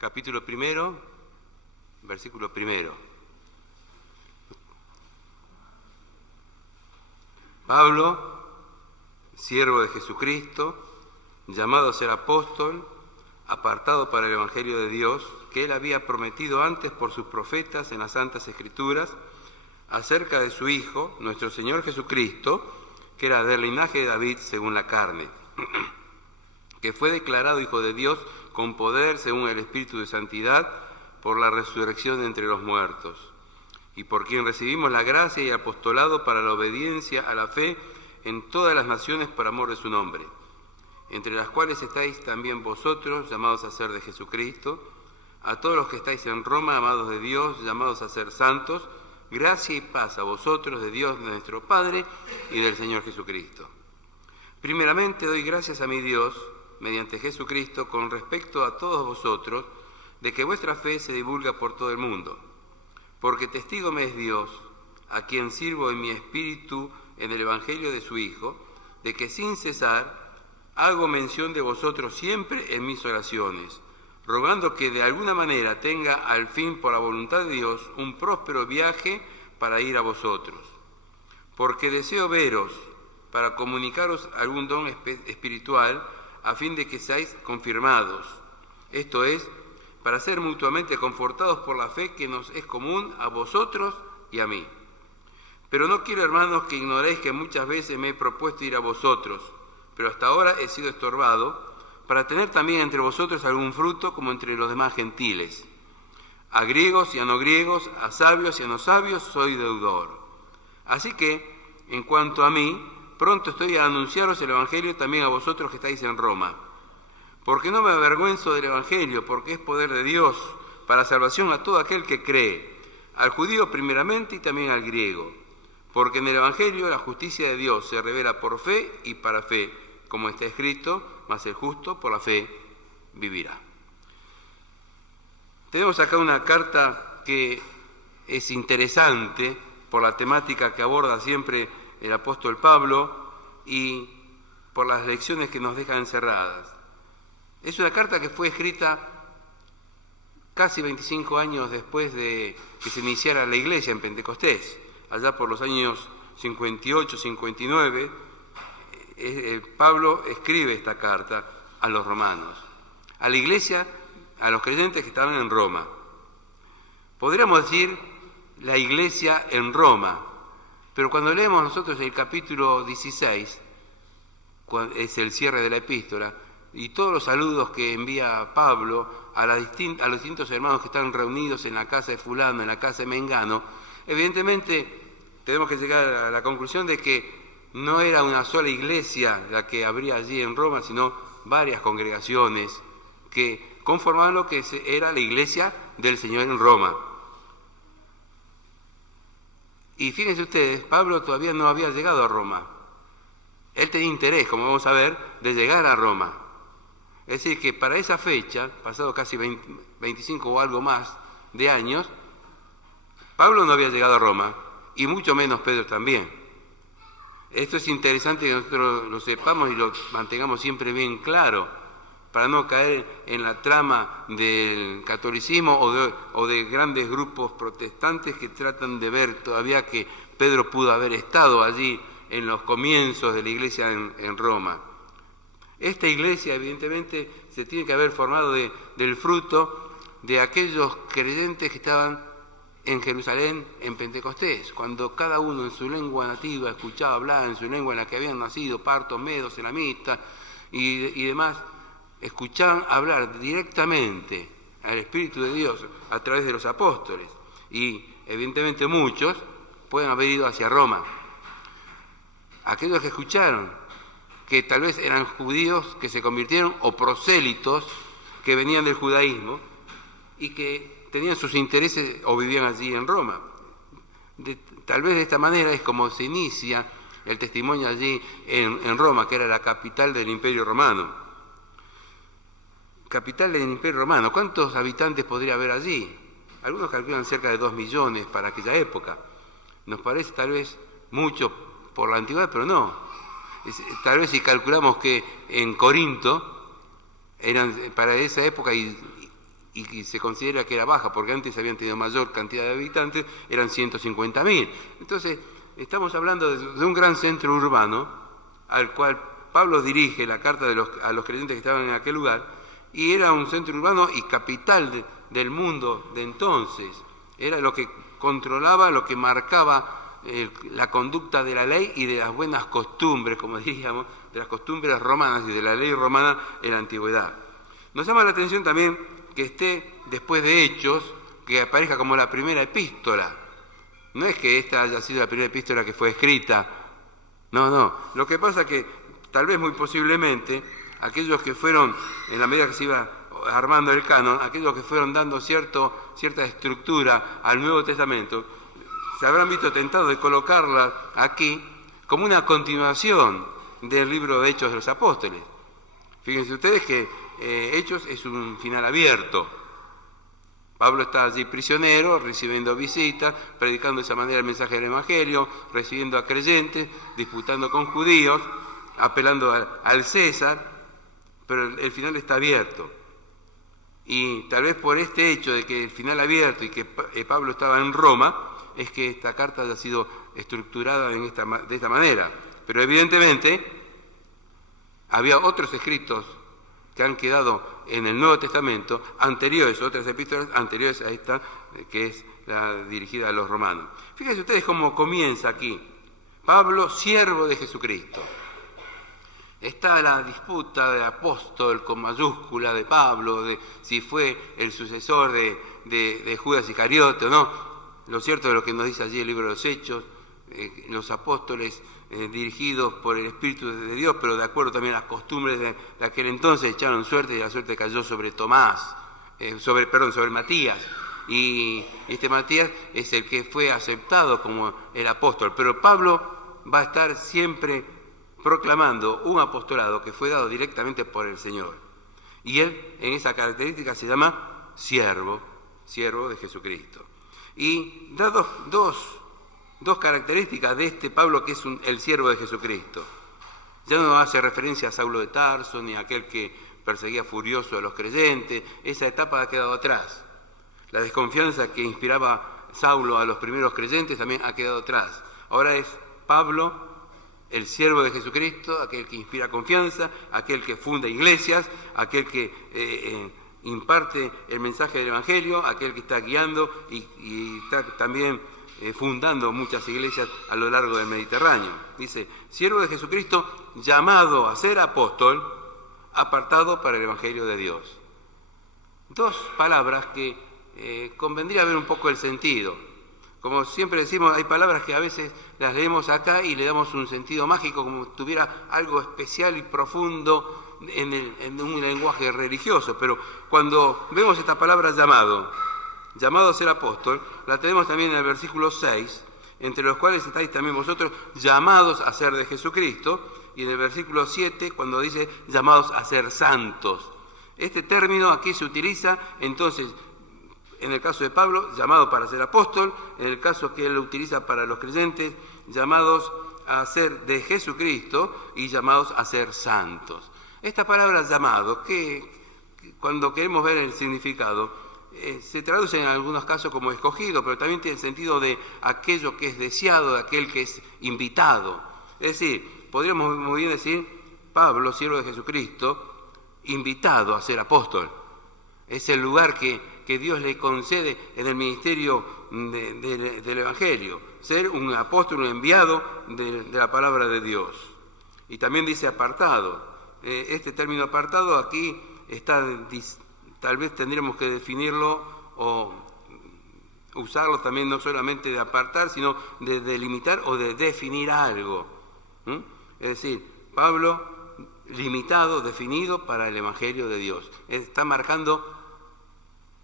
Capítulo primero, versículo primero. Pablo, siervo de Jesucristo, llamado a ser apóstol, apartado para el Evangelio de Dios, que él había prometido antes por sus profetas en las Santas Escrituras, acerca de su Hijo, nuestro Señor Jesucristo, que era del linaje de David según la carne, que fue declarado Hijo de Dios con poder según el Espíritu de Santidad por la resurrección de entre los muertos, y por quien recibimos la gracia y apostolado para la obediencia a la fe en todas las naciones por amor de su nombre, entre las cuales estáis también vosotros, llamados a ser de Jesucristo, a todos los que estáis en Roma, amados de Dios, llamados a ser santos, gracia y paz a vosotros de Dios nuestro Padre y del Señor Jesucristo. Primeramente doy gracias a mi Dios, mediante Jesucristo, con respecto a todos vosotros, de que vuestra fe se divulga por todo el mundo. Porque testigo me es Dios, a quien sirvo en mi espíritu en el Evangelio de su Hijo, de que sin cesar hago mención de vosotros siempre en mis oraciones, rogando que de alguna manera tenga al fin por la voluntad de Dios un próspero viaje para ir a vosotros. Porque deseo veros para comunicaros algún don espiritual, a fin de que seáis confirmados, esto es, para ser mutuamente confortados por la fe que nos es común a vosotros y a mí. Pero no quiero, hermanos, que ignoréis que muchas veces me he propuesto ir a vosotros, pero hasta ahora he sido estorbado, para tener también entre vosotros algún fruto como entre los demás gentiles. A griegos y a no griegos, a sabios y a no sabios, soy deudor. Así que, en cuanto a mí, pronto estoy a anunciaros el Evangelio también a vosotros que estáis en Roma. Porque no me avergüenzo del Evangelio, porque es poder de Dios para salvación a todo aquel que cree, al judío primeramente y también al griego. Porque en el Evangelio la justicia de Dios se revela por fe y para fe, como está escrito, mas el justo por la fe vivirá. Tenemos acá una carta que es interesante por la temática que aborda siempre el apóstol Pablo y por las lecciones que nos deja encerradas. Es una carta que fue escrita casi 25 años después de que se iniciara la iglesia en Pentecostés, allá por los años 58, 59, Pablo escribe esta carta a los romanos, a la iglesia, a los creyentes que estaban en Roma. Podríamos decir la iglesia en Roma, pero cuando leemos nosotros el capítulo 16, es el cierre de la epístola, y todos los saludos que envía Pablo a los distintos hermanos que están reunidos en la casa de fulano, en la casa de mengano, evidentemente tenemos que llegar a la conclusión de que no era una sola iglesia la que habría allí en Roma, sino varias congregaciones que conformaban lo que era la iglesia del Señor en Roma. Y fíjense ustedes, Pablo todavía no había llegado a Roma. Él tenía interés, como vamos a ver, de llegar a Roma. Es decir, que para esa fecha, pasado casi 25 o algo más de años, Pablo no había llegado a Roma, y mucho menos Pedro también. Esto es interesante que nosotros lo sepamos y lo mantengamos siempre bien claro, para no caer en la trama del catolicismo o de grandes grupos protestantes que tratan de ver todavía que Pedro pudo haber estado allí en los comienzos de la iglesia en Roma. Esta iglesia evidentemente se tiene que haber formado del fruto de aquellos creyentes que estaban en Jerusalén en Pentecostés, cuando cada uno en su lengua nativa escuchaba hablar en su lengua en la que habían nacido, partos, medos, elamitas y demás, escuchaban hablar directamente al Espíritu de Dios a través de los apóstoles. Y evidentemente muchos pueden haber ido hacia Roma. Aquellos que escucharon, que tal vez eran judíos que se convirtieron o prosélitos que venían del judaísmo y que tenían sus intereses o vivían allí en Roma. Tal vez de esta manera es como se inicia el testimonio allí en Roma, que era la capital del Imperio Romano. Capital del Imperio Romano, ¿cuántos habitantes podría haber allí? Algunos calculan cerca de 2 millones para aquella época. Nos parece tal vez mucho por la antigüedad, pero no. Tal vez si calculamos que en Corinto eran para esa época y se considera que era baja, porque antes habían tenido mayor cantidad de habitantes, eran 150.000. Entonces, estamos hablando de un gran centro urbano al cual Pablo dirige la carta a los creyentes que estaban en aquel lugar, y era un centro urbano y capital del mundo de entonces. Era lo que controlaba, lo que marcaba la conducta de la ley y de las buenas costumbres, como diríamos, de las costumbres romanas y de la ley romana en la antigüedad. Nos llama la atención también que esté después de Hechos, que aparezca como la primera epístola. No es que esta haya sido la primera epístola que fue escrita, no. Lo que pasa es que tal vez muy posiblemente aquellos que fueron, en la medida que se iba armando el canon, aquellos que fueron dando cierta estructura al Nuevo Testamento, se habrán visto tentados de colocarla aquí como una continuación del libro de Hechos de los Apóstoles. Fíjense ustedes que Hechos es un final abierto. Pablo está allí prisionero, recibiendo visitas, predicando de esa manera el mensaje del Evangelio, recibiendo a creyentes, disputando con judíos, apelando al César, pero el final está abierto. Y tal vez por este hecho de que el final abierto y que Pablo estaba en Roma, es que esta carta haya sido estructurada de esta manera. Pero evidentemente había otros escritos que han quedado en el Nuevo Testamento, anteriores, otras epístolas anteriores a esta, que es la dirigida a los romanos. Fíjense ustedes cómo comienza aquí. Pablo, siervo de Jesucristo. Está la disputa de apóstol con mayúscula de Pablo, de si fue el sucesor de Judas Iscariote o no. Lo cierto es lo que nos dice allí el libro de los Hechos, los apóstoles dirigidos por el Espíritu de Dios, pero de acuerdo también a las costumbres de aquel entonces, echaron suerte y la suerte cayó sobre sobre Matías. Y este Matías es el que fue aceptado como el apóstol. Pero Pablo va a estar siempre proclamando un apostolado que fue dado directamente por el Señor. Y él, en esa característica, se llama siervo de Jesucristo. Y da dos características de este Pablo, que es el siervo de Jesucristo. Ya no hace referencia a Saulo de Tarso, ni a aquel que perseguía furioso a los creyentes. Esa etapa ha quedado atrás. La desconfianza que inspiraba Saulo a los primeros creyentes también ha quedado atrás. Ahora es Pablo, el siervo de Jesucristo, aquel que inspira confianza, aquel que funda iglesias, aquel que imparte el mensaje del Evangelio, aquel que está guiando y está también fundando muchas iglesias a lo largo del Mediterráneo. Dice, siervo de Jesucristo, llamado a ser apóstol, apartado para el Evangelio de Dios. Dos palabras que convendría ver un poco el sentido. Como siempre decimos, hay palabras que a veces las leemos acá y le damos un sentido mágico, como si tuviera algo especial y profundo en un lenguaje religioso. Pero cuando vemos esta palabra llamado a ser apóstol, la tenemos también en el versículo 6, entre los cuales estáis también vosotros llamados a ser de Jesucristo, y en el versículo 7, cuando dice llamados a ser santos. Este término aquí se utiliza, entonces, en el caso de Pablo, llamado para ser apóstol, en el caso que él lo utiliza para los creyentes, llamados a ser de Jesucristo y llamados a ser santos. Esta palabra llamado, que cuando queremos ver el significado, se traduce en algunos casos como escogido, pero también tiene el sentido de aquello que es deseado, de aquel que es invitado. Es decir, podríamos muy bien decir, Pablo, siervo de Jesucristo, invitado a ser apóstol. Es el lugar que Dios le concede en el ministerio del Evangelio, ser un apóstol, un enviado de la palabra de Dios. Y también dice apartado. Este término apartado aquí tal vez tendríamos que definirlo o usarlo también no solamente de apartar, sino de delimitar o de definir algo. Es decir, Pablo, limitado, definido para el Evangelio de Dios. Está marcando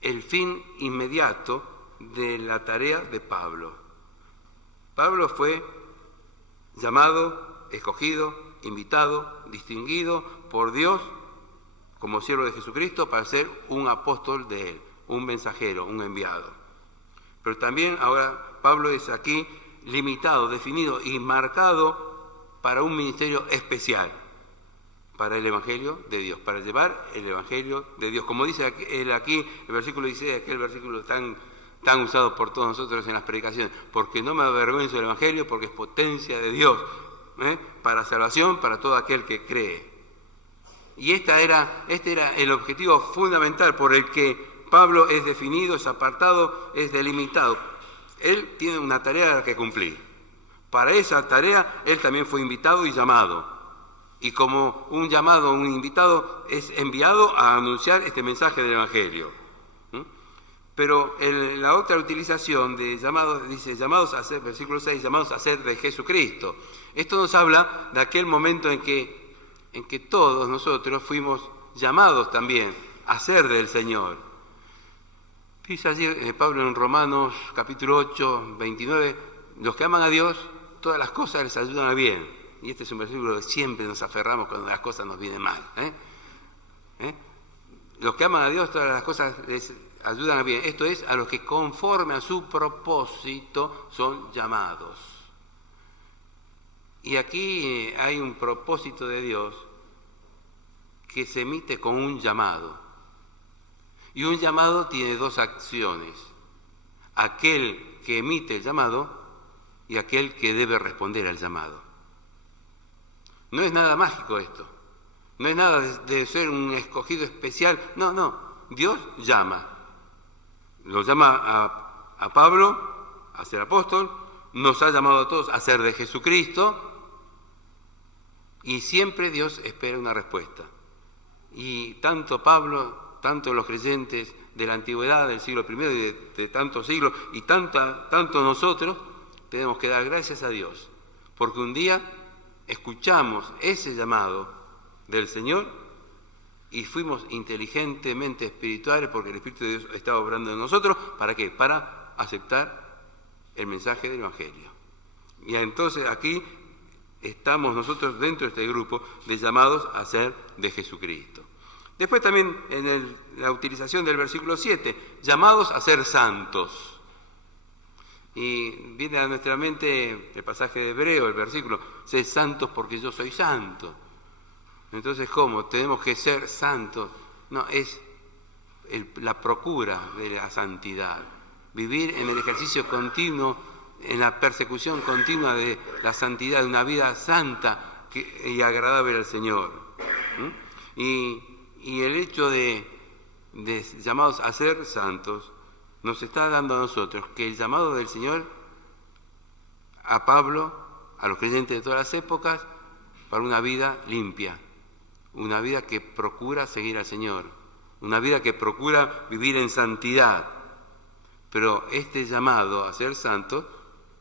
el fin inmediato de la tarea de Pablo. Pablo fue llamado, escogido, invitado, distinguido por Dios como siervo de Jesucristo para ser un apóstol de Él, un mensajero, un enviado. Pero también ahora Pablo es aquí limitado, definido y marcado para un ministerio especial, para el Evangelio de Dios, para llevar el Evangelio de Dios. Como dice él aquí, el versículo 16, aquel versículo tan usado por todos nosotros en las predicaciones, porque no me avergüenzo del Evangelio, porque es potencia de Dios, para salvación, para todo aquel que cree. Y este era el objetivo fundamental por el que Pablo es definido, es apartado, es delimitado. Él tiene una tarea que cumplir. Para esa tarea, él también fue invitado y llamado. Y como un llamado, un invitado, es enviado a anunciar este mensaje del Evangelio. Pero la otra utilización de llamados, dice, llamados a ser, versículo 6, llamados a ser de Jesucristo. Esto nos habla de aquel momento en que todos nosotros fuimos llamados también a ser del Señor. Dice allí Pablo en Romanos capítulo 8, 29, los que aman a Dios, todas las cosas les ayudan a bien. Y este es un versículo que siempre nos aferramos cuando las cosas nos vienen mal. Los que aman a Dios, todas las cosas les ayudan a bien. Esto es, a los que conforme a su propósito son llamados. Y aquí hay un propósito de Dios que se emite con un llamado. Y un llamado tiene dos acciones. Aquel que emite el llamado y aquel que debe responder al llamado. No es nada mágico esto. No es nada de ser un escogido especial. No. Dios llama. Lo llama a Pablo a ser apóstol. Nos ha llamado a todos a ser de Jesucristo. Y siempre Dios espera una respuesta. Y tanto Pablo, tanto los creyentes de la antigüedad, del siglo I y de tantos siglos, y tanto nosotros, tenemos que dar gracias a Dios, porque un día escuchamos ese llamado del Señor y fuimos inteligentemente espirituales, porque el Espíritu de Dios estaba obrando en nosotros. ¿Para qué? Para aceptar el mensaje del Evangelio. Y entonces aquí estamos nosotros dentro de este grupo de llamados a ser de Jesucristo. Después también en la utilización del versículo 7, llamados a ser santos. Y viene a nuestra mente el pasaje de Hebreo, el versículo, sed santos porque yo soy santo. Entonces, ¿cómo? Tenemos que ser santos. No, es la procura de la santidad. Vivir en el ejercicio continuo, en la persecución continua de la santidad, de una vida santa y agradable al Señor. Y el hecho de llamados a ser santos nos está dando a nosotros que el llamado del Señor a Pablo, a los creyentes de todas las épocas, para una vida limpia, una vida que procura seguir al Señor, una vida que procura vivir en santidad. Pero este llamado a ser santo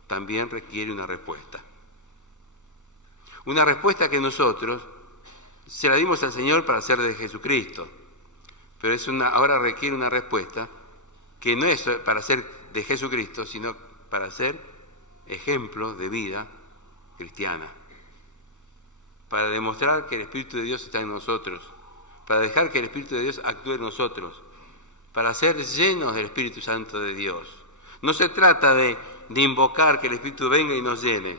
también requiere una respuesta. Una respuesta que nosotros se la dimos al Señor para ser de Jesucristo, pero ahora requiere una respuesta que no es para ser de Jesucristo, sino para ser ejemplo de vida cristiana, para demostrar que el Espíritu de Dios está en nosotros, para dejar que el Espíritu de Dios actúe en nosotros, para ser llenos del Espíritu Santo de Dios. No se trata de invocar que el Espíritu venga y nos llene.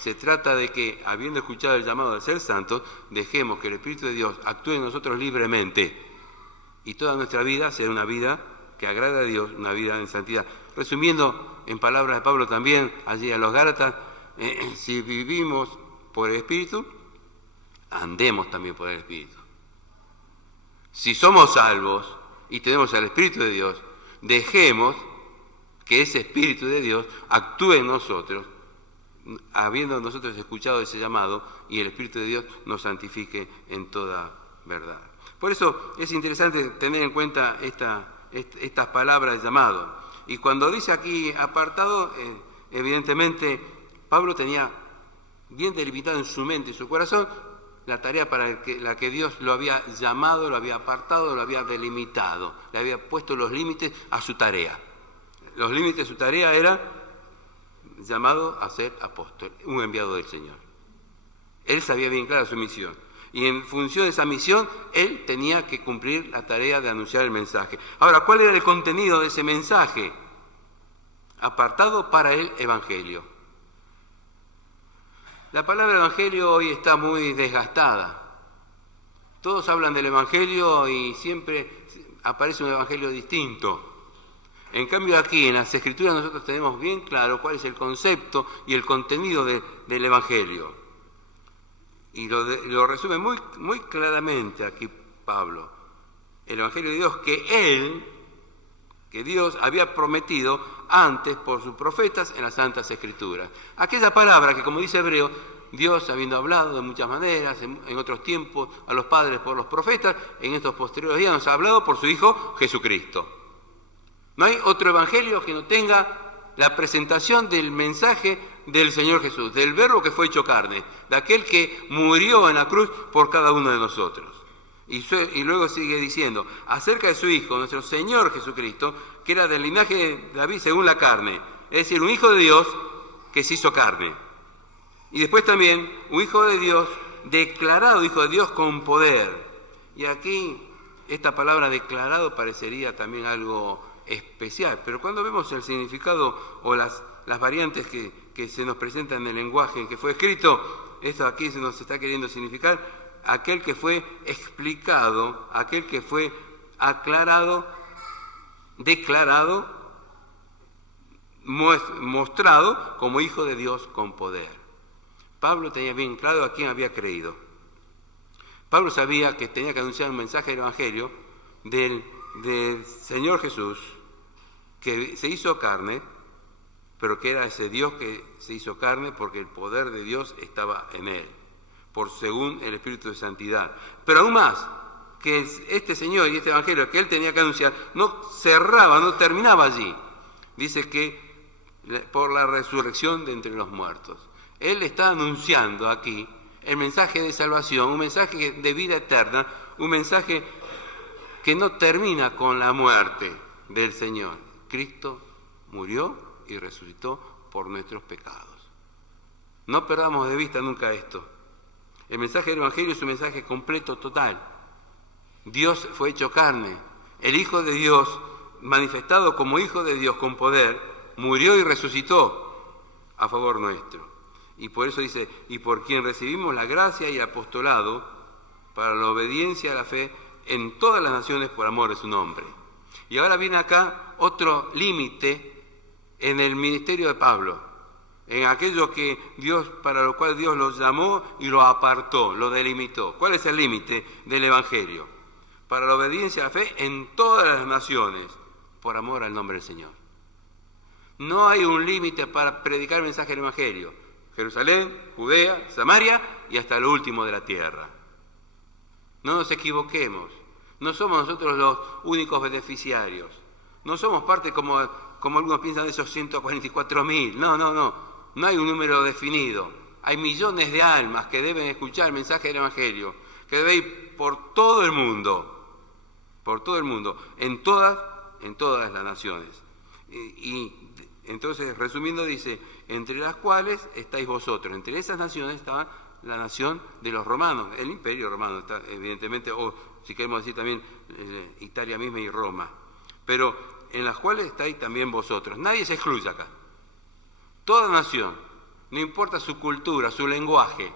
Se trata de que, habiendo escuchado el llamado de ser santos, dejemos que el Espíritu de Dios actúe en nosotros libremente y toda nuestra vida sea una vida que agrade a Dios, una vida en santidad. Resumiendo en palabras de Pablo también, allí a los Gálatas, si vivimos por el Espíritu, andemos también por el Espíritu. Si somos salvos y tenemos al Espíritu de Dios, dejemos que ese Espíritu de Dios actúe en nosotros, habiendo nosotros escuchado ese llamado, y el Espíritu de Dios nos santifique en toda verdad. Por eso es interesante tener en cuenta estas palabras de llamado. Y cuando dice aquí apartado, evidentemente Pablo tenía bien delimitado en su mente y su corazón la tarea para la que Dios lo había llamado, lo había apartado, lo había delimitado, le había puesto los límites a su tarea. Los límites de su tarea era llamado a ser apóstol, un enviado del Señor. Él sabía bien clara su misión. Y en función de esa misión, él tenía que cumplir la tarea de anunciar el mensaje. Ahora, ¿cuál era el contenido de ese mensaje? Apartado para el Evangelio. La palabra Evangelio hoy está muy desgastada. Todos hablan del Evangelio y siempre aparece un Evangelio distinto. En cambio aquí, en las Escrituras, nosotros tenemos bien claro cuál es el concepto y el contenido del Evangelio. Y lo resume muy claramente aquí Pablo. El Evangelio de Dios que Dios había prometido antes por sus profetas en las Santas Escrituras. Aquella palabra que, como dice Hebreo, Dios, habiendo hablado de muchas maneras, en otros tiempos, a los padres por los profetas, en estos posteriores días nos ha hablado por su Hijo Jesucristo. No hay otro evangelio que no tenga la presentación del mensaje del Señor Jesús, del Verbo que fue hecho carne, de aquel que murió en la cruz por cada uno de nosotros. Y luego sigue diciendo, acerca de su Hijo, nuestro Señor Jesucristo, que era del linaje de David según la carne, es decir, un Hijo de Dios que se hizo carne. Y después también un Hijo de Dios, declarado Hijo de Dios con poder. Y aquí esta palabra declarado parecería también algo especial, pero cuando vemos el significado o las variantes que se nos presentan en el lenguaje en que fue escrito, esto aquí se nos está queriendo significar aquel que fue explicado, aquel que fue aclarado, declarado, mostrado como Hijo de Dios con poder. Pablo tenía bien claro a quién había creído. Pablo sabía que tenía que anunciar un mensaje del Evangelio del Señor Jesús, que se hizo carne, pero que era ese Dios que se hizo carne porque el poder de Dios estaba en él, según el Espíritu de Santidad. Pero aún más, que este Señor y este Evangelio que él tenía que anunciar no cerraba, no terminaba allí. Dice que por la resurrección de entre los muertos. Él está anunciando aquí el mensaje de salvación, un mensaje de vida eterna, un mensaje que no termina con la muerte del Señor. Cristo murió y resucitó por nuestros pecados. No perdamos de vista nunca esto. El mensaje del Evangelio es un mensaje completo, total. Dios fue hecho carne. El Hijo de Dios, manifestado como Hijo de Dios con poder, murió y resucitó a favor nuestro. Y por eso dice, y por quien recibimos la gracia y el apostolado para la obediencia a la fe en todas las naciones por amor de su nombre. Y ahora viene acá otro límite en el ministerio de Pablo, en aquello que Dios, para lo cual Dios lo llamó y lo apartó, lo delimitó. ¿Cuál es el límite del Evangelio? Para la obediencia a la fe en todas las naciones, por amor al nombre del Señor. No hay un límite para predicar el mensaje del Evangelio. Jerusalén, Judea, Samaria y hasta lo último de la tierra. No nos equivoquemos. No somos nosotros los únicos beneficiarios. No somos parte como algunos piensan de esos 144.000. No. No hay un número definido. Hay millones de almas que deben escuchar el mensaje del Evangelio, que debe ir por todo el mundo, en todas las naciones. Y entonces, resumiendo, dice, entre las cuales estáis vosotros. Entre esas naciones estaba la nación de los romanos, el imperio romano, está, evidentemente, o si queremos decir también Italia misma y Roma. Pero en las cuales estáis también vosotros. Nadie se excluye acá. Toda nación, no importa su cultura, su lenguaje.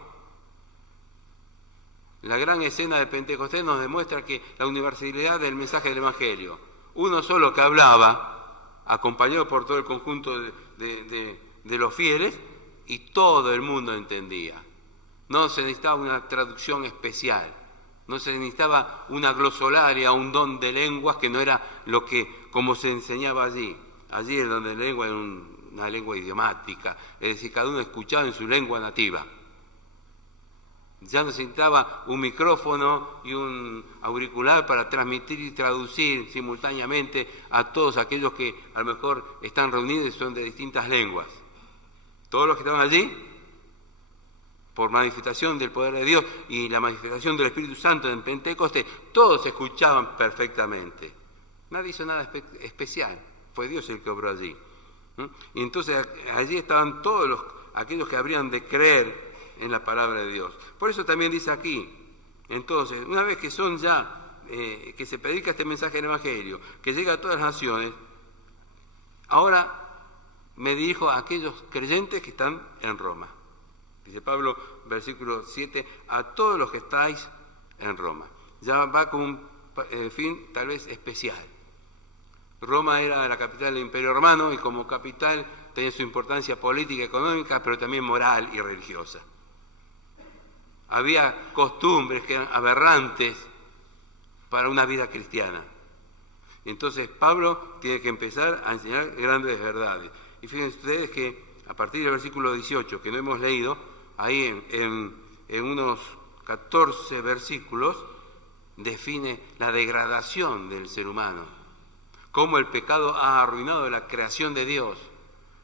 La gran escena de Pentecostés nos demuestra que la universalidad del mensaje del Evangelio, uno solo que hablaba, acompañado por todo el conjunto de los fieles, y todo el mundo entendía. No se necesitaba una traducción especial, no se necesitaba una glosolaria, un don de lenguas que no era como se enseñaba allí. Allí el don de lengua era una lengua idiomática, es decir, cada uno escuchaba en su lengua nativa. Ya no se necesitaba un micrófono y un auricular para transmitir y traducir simultáneamente a todos aquellos que a lo mejor están reunidos y son de distintas lenguas. Todos los que estaban allí, por manifestación del poder de Dios y la manifestación del Espíritu Santo en Pentecostés, todos escuchaban perfectamente. Nadie hizo nada especial, fue Dios el que obró allí. Y entonces allí estaban todos aquellos que habrían de creer en la palabra de Dios. Por eso también dice aquí, entonces, una vez que son ya, que se predica este mensaje del Evangelio, que llega a todas las naciones, ahora me dirijo a aquellos creyentes que están en Roma. Dice Pablo, versículo 7, a todos los que estáis en Roma. Ya va con un fin tal vez especial. Roma era la capital del Imperio Romano y como capital tenía su importancia política, económica, pero también moral y religiosa. Había costumbres que eran aberrantes para una vida cristiana. Entonces Pablo tiene que empezar a enseñar grandes verdades. Y fíjense ustedes que a partir del versículo 18, que no hemos leído, ahí en unos 14 versículos, define la degradación del ser humano, cómo el pecado ha arruinado la creación de Dios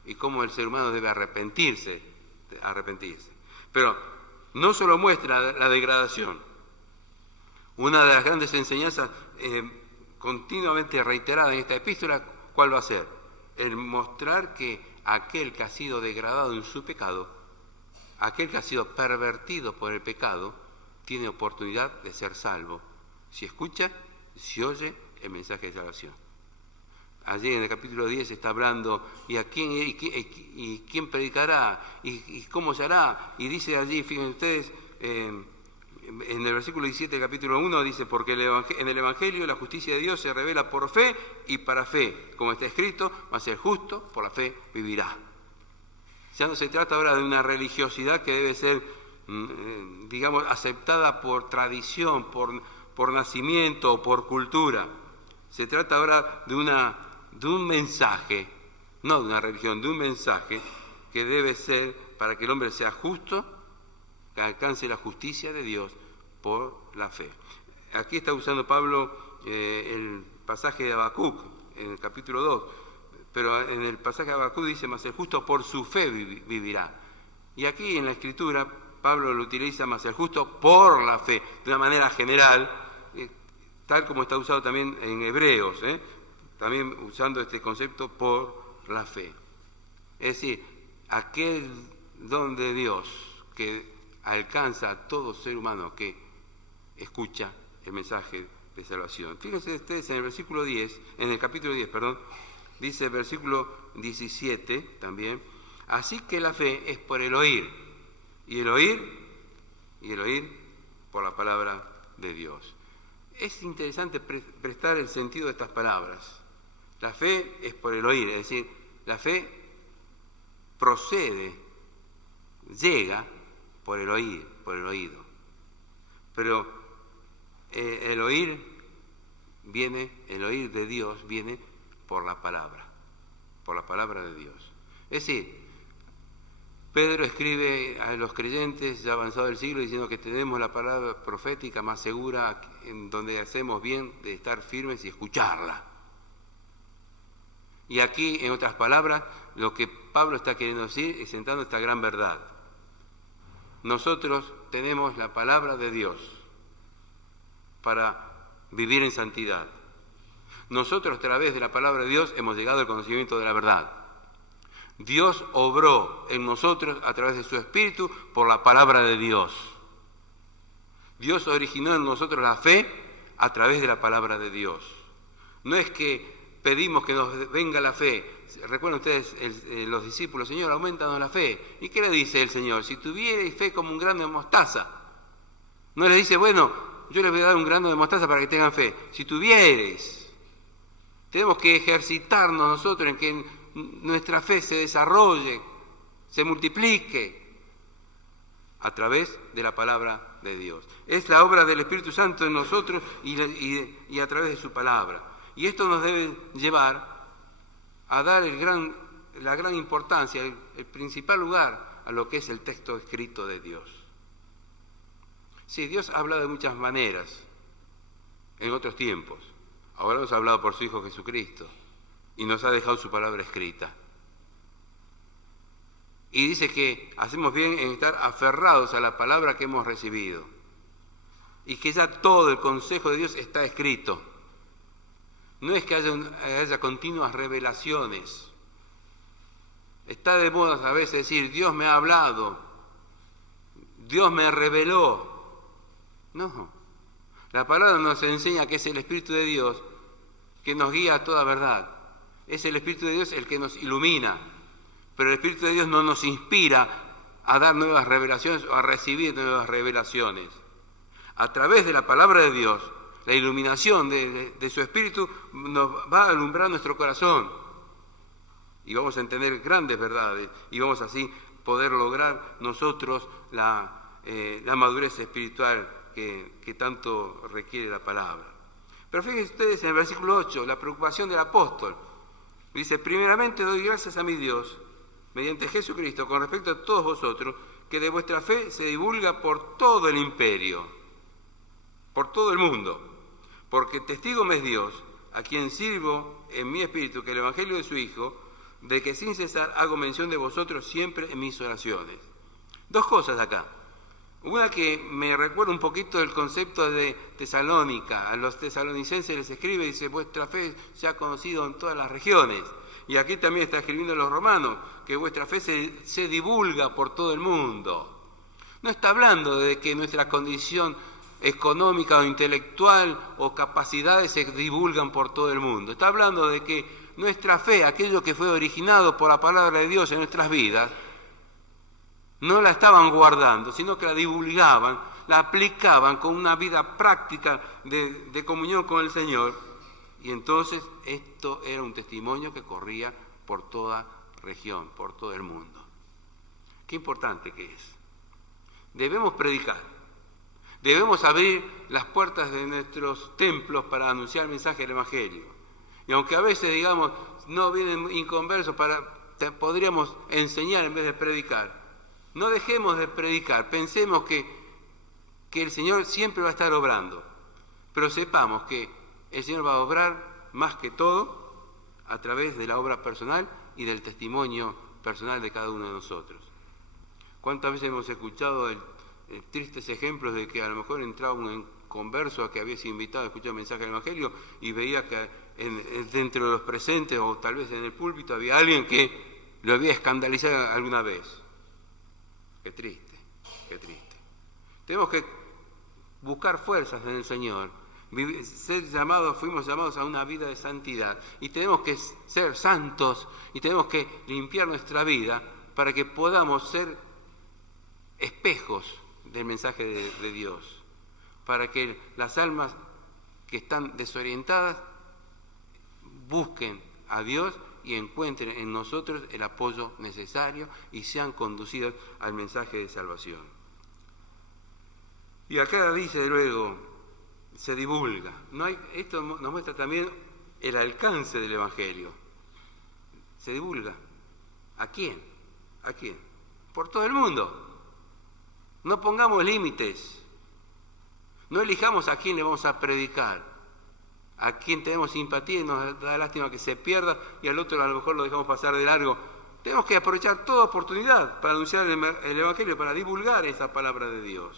y cómo el ser humano debe arrepentirse. Pero no solo muestra la degradación, una de las grandes enseñanzas continuamente reiterada en esta epístola, ¿cuál va a ser? El mostrar que aquel que ha sido degradado en su pecado, aquel que ha sido pervertido por el pecado, tiene oportunidad de ser salvo, si escucha, si oye el mensaje de salvación. Allí en el capítulo 10 está hablando, ¿y a quién, y quién predicará? ¿Y cómo se hará? Y dice allí, fíjense ustedes, en el versículo 17 del capítulo 1 dice, porque en el Evangelio la justicia de Dios se revela por fe y para fe, como está escrito, mas el justo por la fe vivirá. Ya no se trata ahora de una religiosidad que debe ser, digamos, aceptada por tradición, por nacimiento o por cultura. Se trata ahora de un mensaje, no de una religión, de un mensaje que debe ser para que el hombre sea justo, que alcance la justicia de Dios por la fe. Aquí está usando Pablo el pasaje de Habacuc, en el capítulo 2, pero en el pasaje de Habacuc dice, mas el justo por su fe vivirá. Y aquí en la Escritura Pablo lo utiliza, mas el justo por la fe, de una manera general, tal como está usado también en Hebreos, también usando este concepto por la fe. Es decir, aquel don de Dios que alcanza a todo ser humano que escucha el mensaje de salvación. Fíjense ustedes en el versículo 10, en el capítulo 10, dice el versículo 17 también, así que la fe es por el oír, y el oír por la palabra de Dios. Es interesante prestar el sentido de estas palabras. La fe es por el oír, es decir, la fe procede, llega por el oído. Pero el oír de Dios viene por la palabra de Dios. Es decir, Pedro escribe a los creyentes ya avanzado el siglo diciendo que tenemos la palabra profética más segura, en donde hacemos bien de estar firmes y escucharla. Y aquí, en otras palabras, lo que Pablo está queriendo decir es sentando esta gran verdad. Nosotros tenemos la palabra de Dios para vivir en santidad. Nosotros, a través de la palabra de Dios, hemos llegado al conocimiento de la verdad. Dios obró en nosotros a través de su Espíritu por la palabra de Dios. Dios originó en nosotros la fe a través de la palabra de Dios. No es que pedimos que nos venga la fe. Recuerden ustedes los discípulos, Señor, aumentanos la fe. ¿Y qué le dice el Señor? Si tuvierais fe como un grano de mostaza. No le dice, bueno, yo les voy a dar un grano de mostaza para que tengan fe. Si tuvierais, tenemos que ejercitarnos nosotros en que nuestra fe se desarrolle, se multiplique a través de la palabra de Dios. Es la obra del Espíritu Santo en nosotros y a través de su palabra. Y esto nos debe llevar a dar la gran importancia, el principal lugar a lo que es el texto escrito de Dios. Sí, Dios ha hablado de muchas maneras en otros tiempos. Ahora nos ha hablado por su Hijo Jesucristo y nos ha dejado su palabra escrita. Y dice que hacemos bien en estar aferrados a la palabra que hemos recibido y que ya todo el consejo de Dios está escrito. No es que haya continuas revelaciones. Está de moda a veces decir, Dios me ha hablado, Dios me reveló. No, la palabra nos enseña que es el Espíritu de Dios que nos guía a toda verdad. Es el Espíritu de Dios el que nos ilumina, pero el Espíritu de Dios no nos inspira a dar nuevas revelaciones o a recibir nuevas revelaciones. A través de la palabra de Dios, la iluminación de su Espíritu nos va a alumbrar nuestro corazón y vamos a entender grandes verdades y vamos así poder lograr nosotros la madurez espiritual que tanto requiere la palabra. Pero fíjense ustedes en el versículo 8, la preocupación del apóstol. Dice, primeramente doy gracias a mi Dios, mediante Jesucristo, con respecto a todos vosotros, que de vuestra fe se divulga por todo el imperio, por todo el mundo, porque testigo me es Dios, a quien sirvo en mi espíritu, que el Evangelio de su Hijo, de que sin cesar hago mención de vosotros siempre en mis oraciones. Dos cosas acá. Una que me recuerda un poquito el concepto de Tesalónica. A los tesalonicenses les escribe y dice, vuestra fe se ha conocido en todas las regiones. Y aquí también está escribiendo a los romanos, que vuestra fe se divulga por todo el mundo. No está hablando de que nuestra condición económica o intelectual o capacidades se divulgan por todo el mundo. Está hablando de que nuestra fe, aquello que fue originado por la palabra de Dios en nuestras vidas, no la estaban guardando, sino que la divulgaban, la aplicaban con una vida práctica de comunión con el Señor. Y entonces esto era un testimonio que corría por toda región, por todo el mundo. Qué importante que es. Debemos predicar, debemos abrir las puertas de nuestros templos para anunciar el mensaje del Evangelio. Y aunque a veces, digamos, no vienen inconversos, podríamos enseñar en vez de predicar. No dejemos de predicar, pensemos que el Señor siempre va a estar obrando, pero sepamos que el Señor va a obrar más que todo a través de la obra personal y del testimonio personal de cada uno de nosotros. ¿Cuántas veces hemos escuchado tristes ejemplos de que a lo mejor entraba un converso a que había sido invitado a escuchar el mensaje del Evangelio y veía que dentro de los presentes o tal vez en el púlpito había alguien que lo había escandalizado alguna vez? Qué triste, qué triste. Tenemos que buscar fuerzas en el Señor, fuimos llamados a una vida de santidad y tenemos que ser santos y tenemos que limpiar nuestra vida para que podamos ser espejos del mensaje de Dios, para que las almas que están desorientadas busquen a Dios y encuentren en nosotros el apoyo necesario y sean conducidos al mensaje de salvación. Y acá dice luego, se divulga. Esto nos muestra también el alcance del Evangelio. Se divulga. ¿A quién? ¿A quién? Por todo el mundo. No pongamos límites. No elijamos a quién le vamos a predicar. A quien tenemos simpatía y nos da lástima que se pierda y al otro a lo mejor lo dejamos pasar de largo. Tenemos que aprovechar toda oportunidad para anunciar el Evangelio, para divulgar esa palabra de Dios.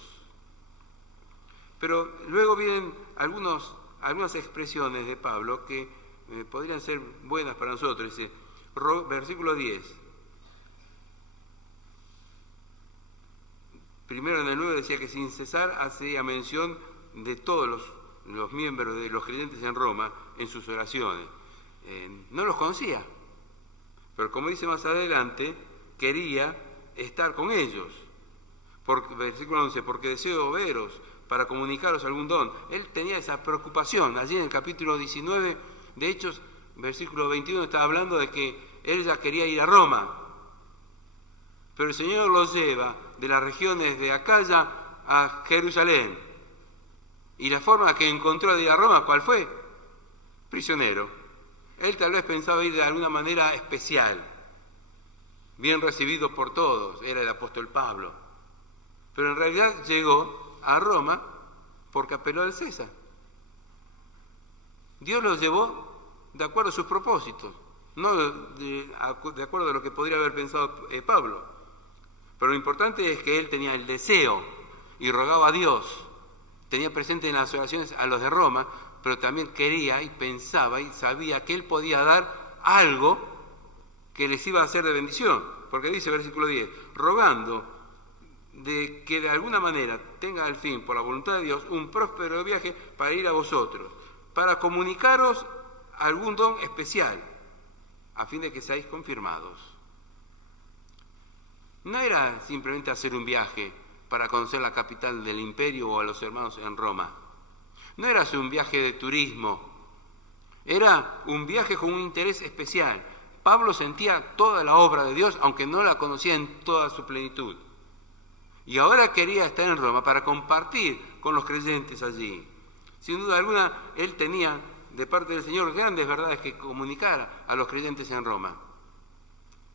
Pero luego vienen algunas expresiones de Pablo que podrían ser buenas para nosotros. Dice, versículo 10. Primero en el 9 decía que sin cesar hacía mención de todos los miembros de los creyentes en Roma en sus oraciones. No los conocía, pero como dice más adelante, quería estar con ellos. Versículo 11, porque deseo veros para comunicaros algún don. Él tenía esa preocupación. Allí en el capítulo 19 de Hechos, versículo 21, está hablando de que él ya quería ir a Roma, pero el Señor los lleva de las regiones de Acaya a Jerusalén. Y la forma que encontró de ir a Roma, ¿cuál fue? Prisionero. Él tal vez pensaba ir de alguna manera especial, bien recibido por todos, era el apóstol Pablo. Pero en realidad llegó a Roma porque apeló al César. Dios los llevó de acuerdo a sus propósitos, no de acuerdo a lo que podría haber pensado Pablo. Pero lo importante es que él tenía el deseo y rogaba a Dios, tenía presente en las oraciones a los de Roma, pero también quería y pensaba y sabía que él podía dar algo que les iba a ser de bendición. Porque dice versículo 10, rogando de que de alguna manera tenga al fin, por la voluntad de Dios, un próspero viaje para ir a vosotros, para comunicaros algún don especial, a fin de que seáis confirmados. No era simplemente hacer un viaje para conocer la capital del imperio o a los hermanos en Roma. No era un viaje de turismo, era un viaje con un interés especial. Pablo sentía toda la obra de Dios, aunque no la conocía en toda su plenitud. Y ahora quería estar en Roma para compartir con los creyentes allí. Sin duda alguna, él tenía de parte del Señor grandes verdades que comunicar a los creyentes en Roma.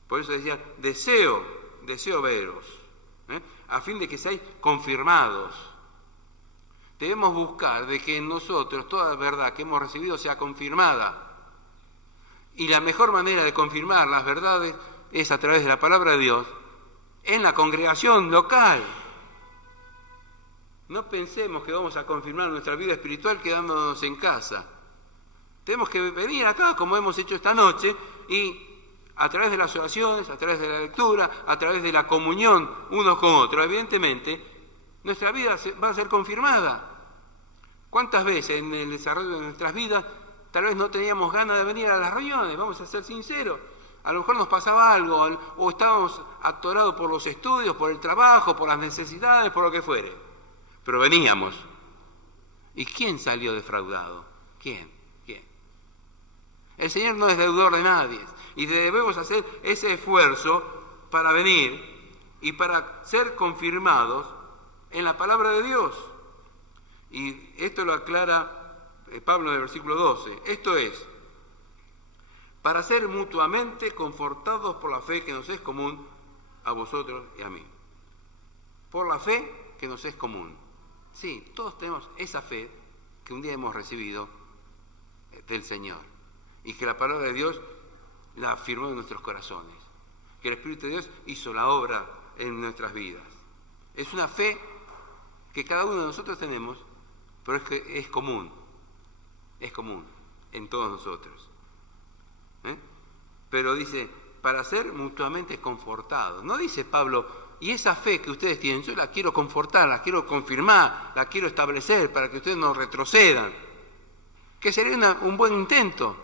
Por eso decía, deseo veros, a fin de que seáis confirmados. Debemos buscar de que en nosotros toda verdad que hemos recibido sea confirmada. Y la mejor manera de confirmar las verdades es a través de la palabra de Dios en la congregación local. No pensemos que vamos a confirmar nuestra vida espiritual quedándonos en casa. Tenemos que venir acá, como hemos hecho esta noche, y a través de las oraciones, a través de la lectura, a través de la comunión unos con otros, evidentemente, nuestra vida va a ser confirmada. ¿Cuántas veces en el desarrollo de nuestras vidas tal vez no teníamos ganas de venir a las reuniones? Vamos a ser sinceros. A lo mejor nos pasaba algo, o estábamos atorados por los estudios, por el trabajo, por las necesidades, por lo que fuere. Pero veníamos. ¿Y quién salió defraudado? ¿Quién? El Señor no es deudor de nadie. Y debemos hacer ese esfuerzo para venir y para ser confirmados en la palabra de Dios. Y esto lo aclara Pablo en el versículo 12. Esto es, para ser mutuamente confortados por la fe que nos es común a vosotros y a mí. Por la fe que nos es común. Sí, todos tenemos esa fe que un día hemos recibido del Señor y que la palabra de Dios la afirmó en nuestros corazones, que el Espíritu de Dios hizo la obra en nuestras vidas. Es una fe que cada uno de nosotros tenemos, pero es común en todos nosotros. Pero dice, para ser mutuamente confortados. No dice Pablo, y esa fe que ustedes tienen, yo la quiero confortar, la quiero confirmar, la quiero establecer para que ustedes no retrocedan. Que sería un buen intento,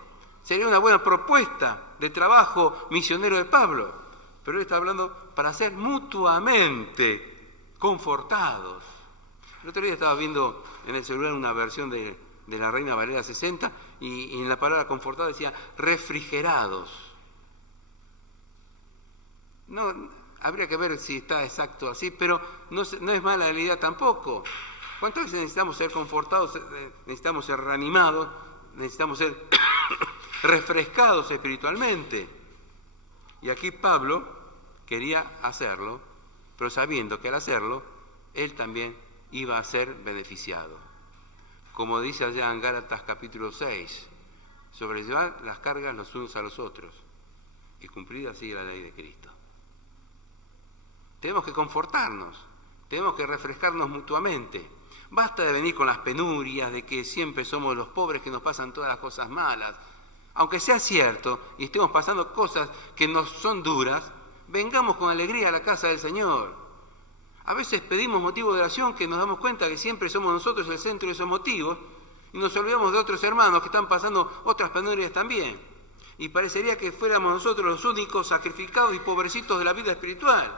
sería una buena propuesta de trabajo misionero de Pablo. Pero él está hablando para ser mutuamente confortados. El otro día estaba viendo en el celular una versión de la Reina Valera 60 y en la palabra confortado decía refrigerados. No, habría que ver si está exacto así, pero no es mala la idea tampoco. ¿Cuántas veces necesitamos ser confortados, necesitamos ser reanimados, necesitamos ser refrescados espiritualmente? Y aquí Pablo quería hacerlo, pero sabiendo que al hacerlo, él también iba a ser beneficiado. Como dice allá en Gálatas capítulo 6, sobrellevar las cargas los unos a los otros y cumplir así la ley de Cristo. Tenemos que confortarnos, tenemos que refrescarnos mutuamente. Basta de venir con las penurias, de que siempre somos los pobres que nos pasan todas las cosas malas. Aunque sea cierto y estemos pasando cosas que nos son duras, vengamos con alegría a la casa del Señor. A veces pedimos motivo de oración que nos damos cuenta que siempre somos nosotros el centro de esos motivos y nos olvidamos de otros hermanos que están pasando otras penurias también. Y parecería que fuéramos nosotros los únicos sacrificados y pobrecitos de la vida espiritual.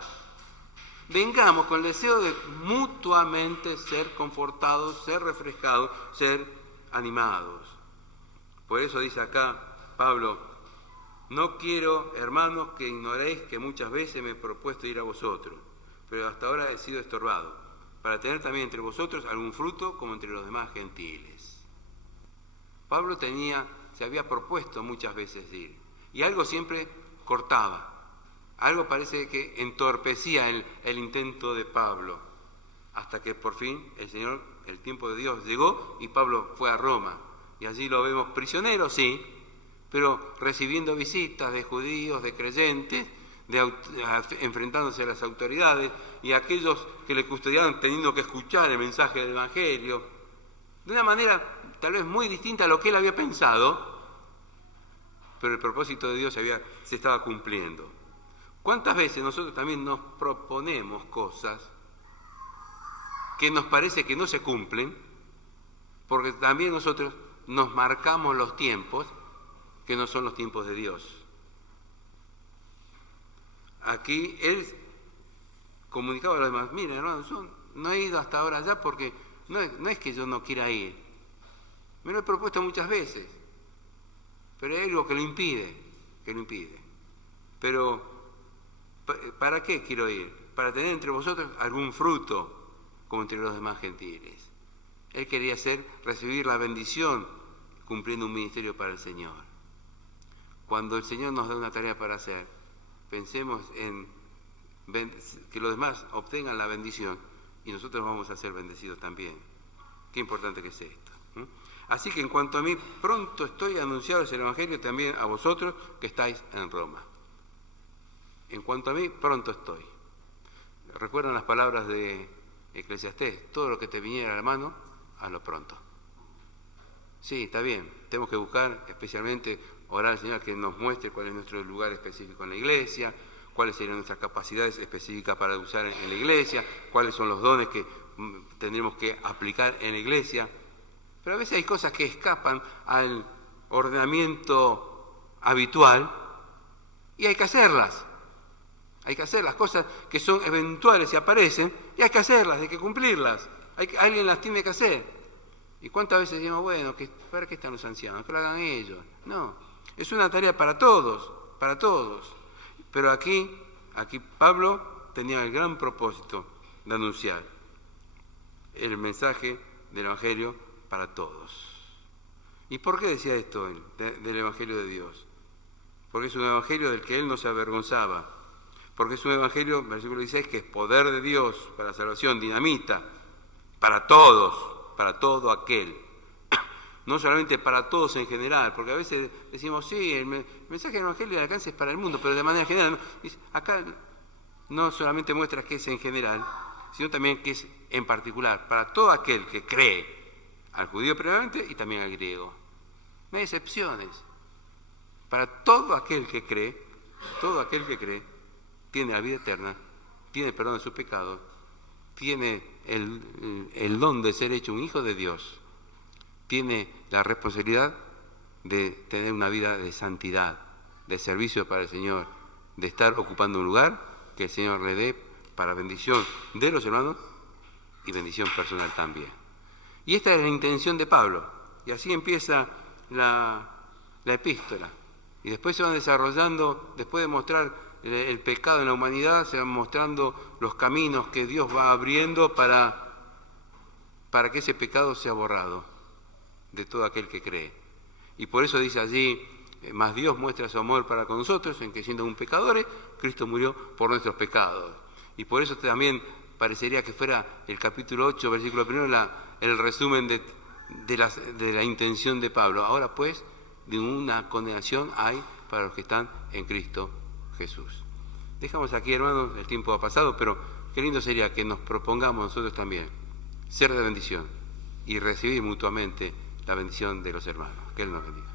Vengamos con el deseo de mutuamente ser confortados, ser refrescados, ser animados. Por eso dice acá Pablo, no quiero, hermanos, que ignoréis que muchas veces me he propuesto ir a vosotros, pero hasta ahora he sido estorbado, para tener también entre vosotros algún fruto como entre los demás gentiles. Pablo se había propuesto muchas veces ir, y algo siempre cortaba. Algo parece que entorpecía el intento de Pablo. hasta que por fin el tiempo de Dios llegó y Pablo fue a Roma. Y allí lo vemos prisionero, sí, pero recibiendo visitas de judíos, de creyentes, enfrentándose a las autoridades y a aquellos que le custodiaban teniendo que escuchar el mensaje del Evangelio, de una manera tal vez muy distinta a lo que él había pensado, pero el propósito de Dios se estaba cumpliendo. ¿Cuántas veces nosotros también nos proponemos cosas que nos parece que no se cumplen, porque también nosotros nos marcamos los tiempos que no son los tiempos de Dios? Aquí él comunicaba a los demás: miren, hermano, yo no he ido hasta ahora allá porque no es que yo no quiera ir, me lo he propuesto muchas veces, pero hay algo que lo impide. Pero, ¿para qué quiero ir? Para tener entre vosotros algún fruto, como entre los demás gentiles. Él quería recibir la bendición cumpliendo un ministerio para el Señor. Cuando el Señor nos da una tarea para hacer, pensemos en que los demás obtengan la bendición y nosotros vamos a ser bendecidos también. Qué importante que es esto. Así que en cuanto a mí, pronto estoy a anunciaros el Evangelio también a vosotros que estáis en Roma. En cuanto a mí, pronto estoy. ¿Recuerdan las palabras de Eclesiastés? Todo lo que te viniera a la mano, hazlo pronto. Sí, está bien. Tenemos que buscar, especialmente, orar al Señor que nos muestre cuál es nuestro lugar específico en la iglesia, cuáles serían nuestras capacidades específicas para usar en la iglesia, cuáles son los dones que tendremos que aplicar en la iglesia. Pero a veces hay cosas que escapan al ordenamiento habitual y hay que hacerlas. Hay que hacer las cosas que son eventuales y aparecen, y hay que hacerlas, hay que cumplirlas. Alguien las tiene que hacer. ¿Y cuántas veces decimos, bueno, ¿para qué están los ancianos? Que lo hagan ellos. No, es una tarea para todos, para todos. Pero aquí Pablo tenía el gran propósito de anunciar el mensaje del Evangelio para todos. ¿Y por qué decía esto él, del Evangelio de Dios? Porque es un Evangelio del que él no se avergonzaba. Porque es un Evangelio, versículo 16, que es poder de Dios para salvación, dinamita, para todos, para todo aquel. No solamente para todos en general, porque a veces decimos, sí, el mensaje del Evangelio de alcance es para el mundo, pero de manera general. ¿No? Acá no solamente muestra que es en general, sino también que es en particular, para todo aquel que cree, al judío previamente y también al griego. No hay excepciones. Para todo aquel que cree, tiene la vida eterna, tiene el perdón de sus pecados, tiene el don de ser hecho un hijo de Dios, tiene la responsabilidad de tener una vida de santidad, de servicio para el Señor, de estar ocupando un lugar que el Señor le dé para bendición de los hermanos y bendición personal también. Y esta es la intención de Pablo, y así empieza la epístola. Y después se van desarrollando, después de mostrar el pecado en la humanidad, se van mostrando los caminos que Dios va abriendo para que ese pecado sea borrado de todo aquel que cree. Y por eso dice allí, más Dios muestra su amor para con nosotros, en que siendo un pecadores, Cristo murió por nuestros pecados. Y por eso también parecería que fuera el capítulo 8, versículo 1, el resumen de la intención de Pablo. Ahora pues, ninguna condenación hay para los que están en Cristo Jesús. Dejamos aquí, hermanos, el tiempo ha pasado, pero qué lindo sería que nos propongamos nosotros también ser de bendición y recibir mutuamente la bendición de los hermanos. Que Él nos bendiga.